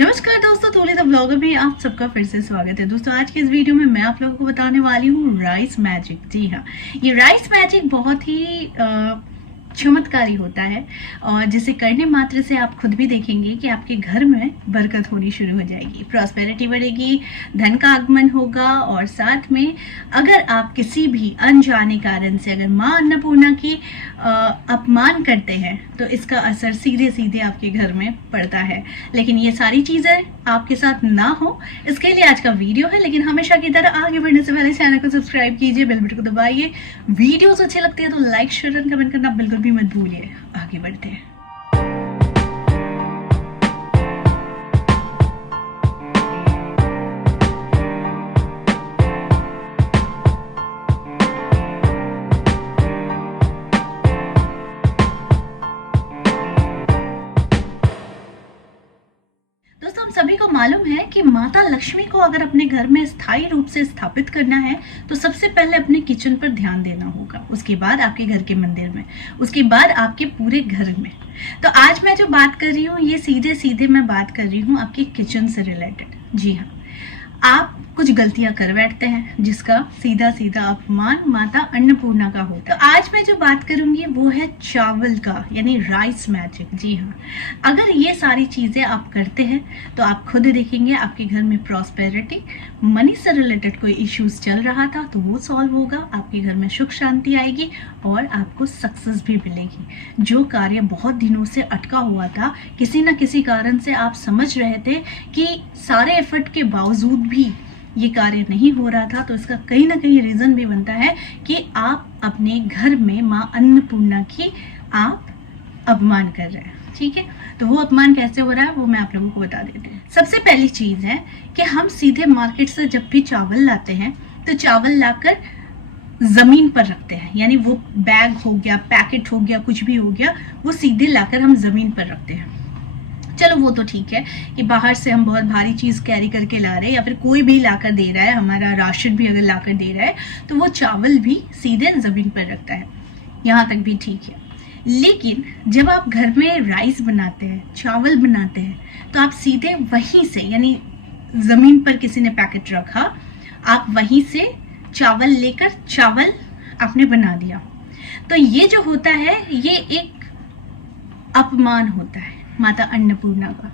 नमस्कार दोस्तों, तोली the blogger में आप सबका फिर से स्वागत है। दोस्तों आज की इस वीडियो में मैं आप लोगों को बताने वाली हूँ राइस मैजिक। जी हाँ, ये राइस मैजिक बहुत ही चमत्कारी होता है और जिसे करने मात्र से आप खुद भी देखेंगे कि आपके घर में बरकत होनी शुरू हो जाएगी, प्रॉस्पेरिटी बढ़ेगी, धन का आगमन होगा। और साथ में अगर आप किसी भी अनजाने कारण से अगर माँ अन्नपूर्णा की अपमान करते हैं तो इसका असर सीधे सीधे आपके घर में पड़ता है। लेकिन ये सारी चीज़ें आपके साथ ना हो, इसके लिए आज का वीडियो है। लेकिन हमेशा की तरह आगे बढ़ने से पहले चैनल को सब्सक्राइब कीजिए, बेल बटन को दबाइए। वीडियोस अच्छे लगते हैं तो लाइक शेयर एंड कमेंट करना बिल्कुल भी मत भूलिए। आगे बढ़ते हैं। दोस्तों हम सभी को मालूम है कि माता लक्ष्मी को अगर अपने घर में स्थायी रूप से स्थापित करना है तो सबसे पहले अपने किचन पर ध्यान देना होगा, उसके बाद आपके घर के मंदिर में, उसके बाद आपके पूरे घर में। तो आज मैं जो बात कर रही हूँ ये सीधे सीधे मैं बात कर रही हूँ आपके किचन से रिलेटेड। जी हाँ, आप कुछ गलतियां कर बैठते हैं जिसका सीधा सीधा अपमान माता अन्नपूर्णा का होता है। तो आज मैं जो बात करूंगी वो है चावल का, यानी राइस मैजिक। जी हाँ, अगर ये सारी चीजें आप करते हैं तो आप खुद देखेंगे आपके घर में प्रॉस्पेरिटी, मनी से रिलेटेड कोई इश्यूज चल रहा था तो वो सॉल्व होगा, आपके घर में सुख शांति आएगी और आपको सक्सेस भी मिलेगी। जो कार्य बहुत दिनों से अटका हुआ था, किसी न किसी कारण से आप समझ रहे थे कि सारे एफर्ट के बावजूद भी ये कार्य नहीं हो रहा था, तो इसका कहीं ना कहीं रीजन भी बनता है कि आप अपने घर में माँ अन्नपूर्णा की आप अपमान कर रहे हैं। ठीक है, तो वो अपमान कैसे हो रहा है वो मैं आप लोगों को बता देती हूँ। सबसे पहली चीज है कि हम सीधे मार्केट से जब भी चावल लाते हैं तो चावल लाकर जमीन पर रखते हैं, यानी वो बैग हो गया, पैकेट हो गया, कुछ भी हो गया, वो सीधे लाकर हम जमीन पर रखते हैं। चलो वो तो ठीक है कि बाहर से हम बहुत भारी चीज कैरी करके ला रहे हैं या फिर कोई भी लाकर दे रहा है, हमारा राशन भी अगर लाकर दे रहा है तो वो चावल भी सीधे जमीन पर रखता है, यहाँ तक भी ठीक है। लेकिन जब आप घर में राइस बनाते हैं, चावल बनाते हैं, तो आप सीधे वहीं से, यानी जमीन पर किसी ने पैकेट रखा, आप वहीं से चावल लेकर चावल आपने बना दिया। तो ये जो होता है ये एक अपमान होता है माता अन्नपूर्णा का।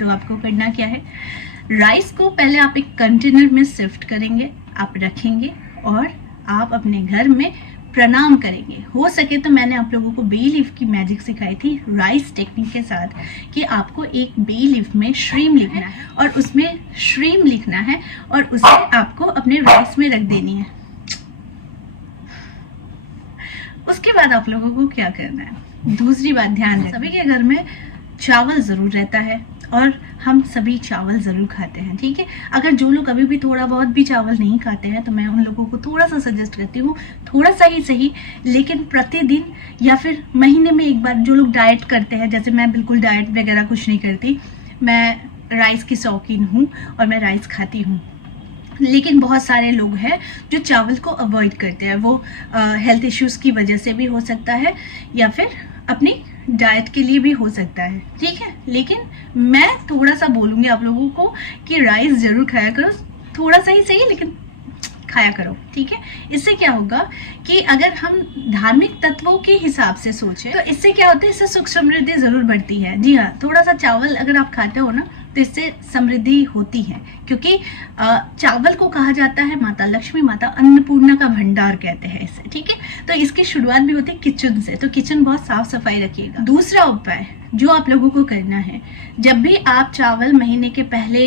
तो आपको करना क्या है, राइस को पहले आप एक कंटेनर में शिफ्ट करेंगे, आप रखेंगे और आप अपने घर में प्रणाम करेंगे। हो सके तो मैंने आप लोगों को बे लीफ की मैजिक सिखाई थी राइस टेक्निक के साथ कि आपको एक बे लीफ में श्रीम लिखना है और उसमें श्रीम लिखना है और उसे आपको अपने राइस में रख देनी है। उसके बाद आप लोगों को क्या करना है, दूसरी बात ध्यान दें, सभी के घर में चावल जरूर रहता है और हम सभी चावल जरूर खाते हैं। ठीक है, अगर जो लोग अभी भी थोड़ा बहुत भी चावल नहीं खाते हैं तो मैं उन लोगों को थोड़ा सा सजेस्ट करती हूँ, थोड़ा सा ही सही, लेकिन प्रतिदिन या फिर महीने में एक बार, जो लोग डाइट करते हैं, जैसे मैं बिल्कुल डाइट वगैरह कुछ नहीं करती, मैं राइस की शौकीन हूँ और मैं राइस खाती हूँ। लेकिन बहुत सारे लोग हैं जो चावल को अवॉइड करते हैं, वो हेल्थ इश्यूज की वजह से भी हो सकता है या फिर अपनी डाइट के लिए भी हो सकता है। ठीक है, लेकिन मैं थोड़ा सा बोलूंगी आप लोगों को कि राइस जरूर खाया करो, थोड़ा सा ही सही लेकिन खाया करो। ठीक है, इससे क्या होगा कि अगर हम धार्मिक तत्वों के हिसाब से सोचें तो इससे क्या होता है, इससे सुख समृद्धि जरूर बढ़ती है। जी हाँ, थोड़ा सा चावल अगर आप खाते हो ना तो इससे समृद्धि होती है, क्योंकि चावल को कहा जाता है माता लक्ष्मी, माता अन्नपूर्णा का भंडार कहते हैं इसे। ठीक है, तो इसकी शुरुआत भी होती है किचन से, तो किचन बहुत साफ सफाई रखिएगा। दूसरा उपाय जो आप लोगों को करना है, जब भी आप चावल महीने के पहले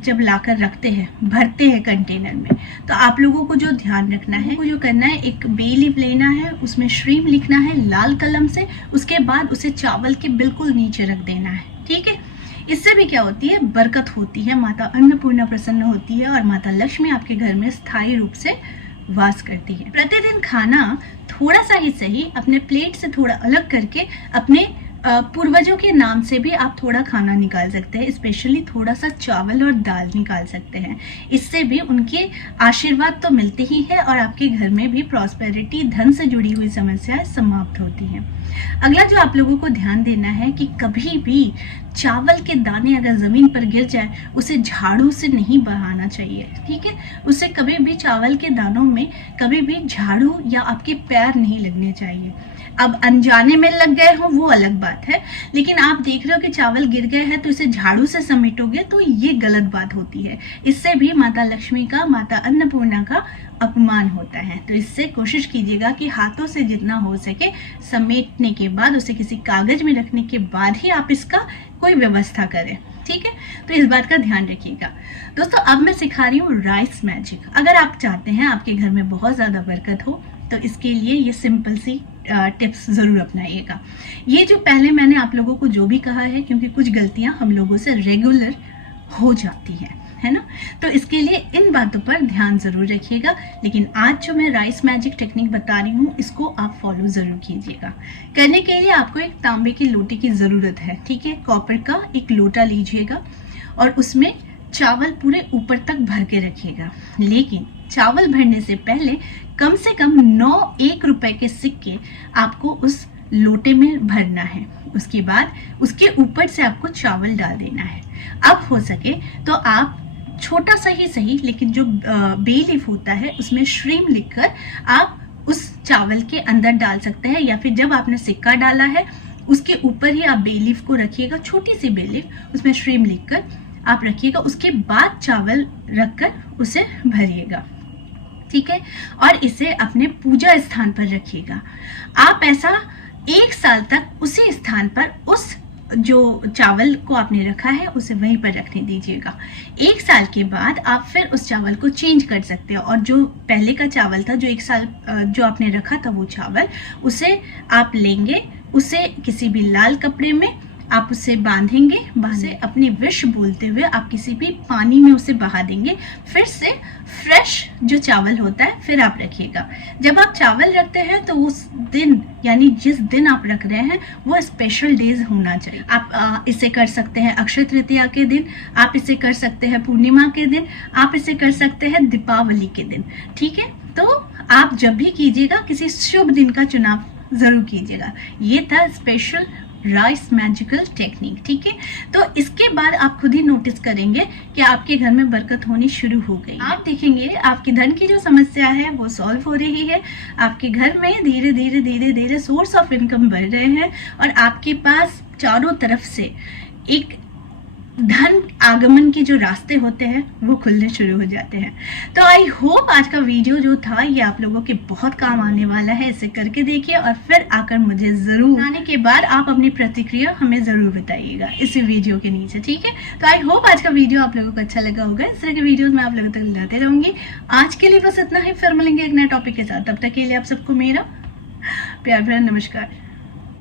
जब लाकर रखते हैं, भरते हैं कंटेनर में, तो आप लोगों को जो ध्यान रखना है, वो जो करना है, एक बे लीफ लेना है, उसमें श्रीम लिखना है लाल कलम से, उसके बाद उसे चावल के बिल्कुल नीचे रख देना है। ठीक है, इससे भी क्या होती है, बरकत होती है, माता अन्नपूर्णा प्रसन्न होती है और माता लक्ष्मी आपके घर में स्थायी रूप से वास करती है। प्रतिदिन खाना थोड़ा सा ही सही अपने प्लेट से थोड़ा अलग करके अपने पूर्वजों के नाम से भी आप थोड़ा खाना निकाल सकते हैं, स्पेशली थोड़ा सा चावल और दाल निकाल सकते हैं। इससे भी उनके आशीर्वाद तो मिलते ही है और आपके घर में भी प्रॉस्पेरिटी, धन से जुड़ी हुई समस्याएं समाप्त होती हैं। अगला जो आप लोगों को ध्यान देना है कि कभी भी चावल के दाने अगर जमीन पर गिर जाए उसे झाड़ू से नहीं बहाना चाहिए, ठीक है। उसे कभी भी चावल के दानों में कभी भी झाड़ू या आपके पैर नहीं लगने चाहिए। अब अनजाने में लग गए हो वो अलग बात है, लेकिन आप देख रहे हो कि चावल गिर गए हैं तो इसे झाड़ू से समेटोगे तो ये गलत बात होती है। इससे भी माता लक्ष्मी का, माता अन्नपूर्णा का अपमान होता है। तो इससे कोशिश कीजिएगा कि हाथों से जितना हो सके समेटने के बाद उसे किसी कागज में रखने के बाद ही आप इसका कोई व्यवस्था करें, ठीक है। तो इस बात का ध्यान रखिएगा। दोस्तों अब मैं सिखा रही हूँ राइस मैजिक। अगर आप चाहते हैं आपके घर में बहुत ज्यादा बरकत हो तो इसके लिए ये सिंपल सी टिप्स जरूर अपनाइएगा। ये जो पहले मैंने आप लोगों को जो भी कहा है, क्योंकि कुछ गलतियां हम लोगों से रेगुलर हो जाती हैं, है ना, तो इसके लिए इन बातों पर ध्यान जरूर रखिएगा। लेकिन आज जो मैं राइस मैजिक टेक्निक बता रही हूँ इसको आप फॉलो जरूर कीजिएगा। करने के लिए आपको एक तांबे की लोटे की जरूरत है, ठीक है। कॉपर का एक लोटा लीजिएगा और उसमें चावल पूरे ऊपर तक भर के रखिएगा। लेकिन चावल भरने से पहले कम से कम 9 1 रुपए के सिक्के आपको उस लोटे में भरना है। उसके बाद उसके ऊपर से आपको चावल डाल देना है। अब हो सके तो आप छोटा सा ही सही, लेकिन जो बे लीफ होता है उसमें श्रीम लिखकर आप उस चावल के अंदर डाल सकते हैं, या फिर जब आपने सिक्का डाला है उसके ऊपर ही आप बे लीफ को रखिएगा, छोटी सी बे लीफ, उसमें श्रीम लिखकर आप रखिएगा। उसके बाद चावल रखकर उसे भरिएगा, ठीक है। और इसे अपने पूजा स्थान पर रखिएगा। आप ऐसा 1 साल तक उसी स्थान पर उस जो चावल को आपने रखा है उसे वहीं पर रखने दीजिएगा। 1 साल के बाद आप फिर उस चावल को चेंज कर सकते हो और जो पहले का चावल था, जो 1 साल जो आपने रखा था वो चावल, उसे आप लेंगे, उसे किसी भी लाल कपड़े में आप उसे बांधेंगे, उसे अपनी विश बोलते हुए आप किसी भी पानी में उसे बहा देंगे। फिर से फ्रेश जो चावल होता है फिर आप रखिएगा। जब आप चावल रखते हैं तो उस दिन, यानी जिस दिन आप रख रहे हैं वो स्पेशल डेज होना चाहिए। आप इसे कर सकते हैं अक्षय तृतीया के दिन, आप इसे कर सकते हैं पूर्णिमा के दिन, आप इसे कर सकते हैं दीपावली के दिन, ठीक है। तो आप जब भी कीजिएगा किसी शुभ दिन का चुनाव जरूर कीजिएगा। ये था स्पेशल राइस मैजिकल टेक्निक, ठीक है। तो इसके बाद आप खुद ही नोटिस करेंगे कि आपके घर में बरकत होनी शुरू हो गई। आप देखेंगे आपकी धन की जो समस्या है वो सॉल्व हो रही है। आपके घर में धीरे धीरे धीरे धीरे सोर्स ऑफ इनकम बढ़ रहे हैं और आपके पास चारों तरफ से एक धन आगमन के जो रास्ते होते हैं वो खुलने शुरू हो जाते हैं। तो आई होप आज का वीडियो जो था ये आप लोगों के बहुत काम आने वाला है। इसे करके देखिए और फिर आकर मुझे जरूर आने के बाद आप अपनी प्रतिक्रिया हमें जरूर बताइएगा इसी वीडियो के नीचे, ठीक है। तो आई होप आज का वीडियो आप लोगों को अच्छा लगा होगा। इस तरह के वीडियोस मैं आप लोगों तक लाते रहूंगी। आज के लिए बस इतना ही, फिर मिलेंगे एक नए टॉपिक के साथ। तब तक के लिए आप सबको मेरा प्यार भरा नमस्कार।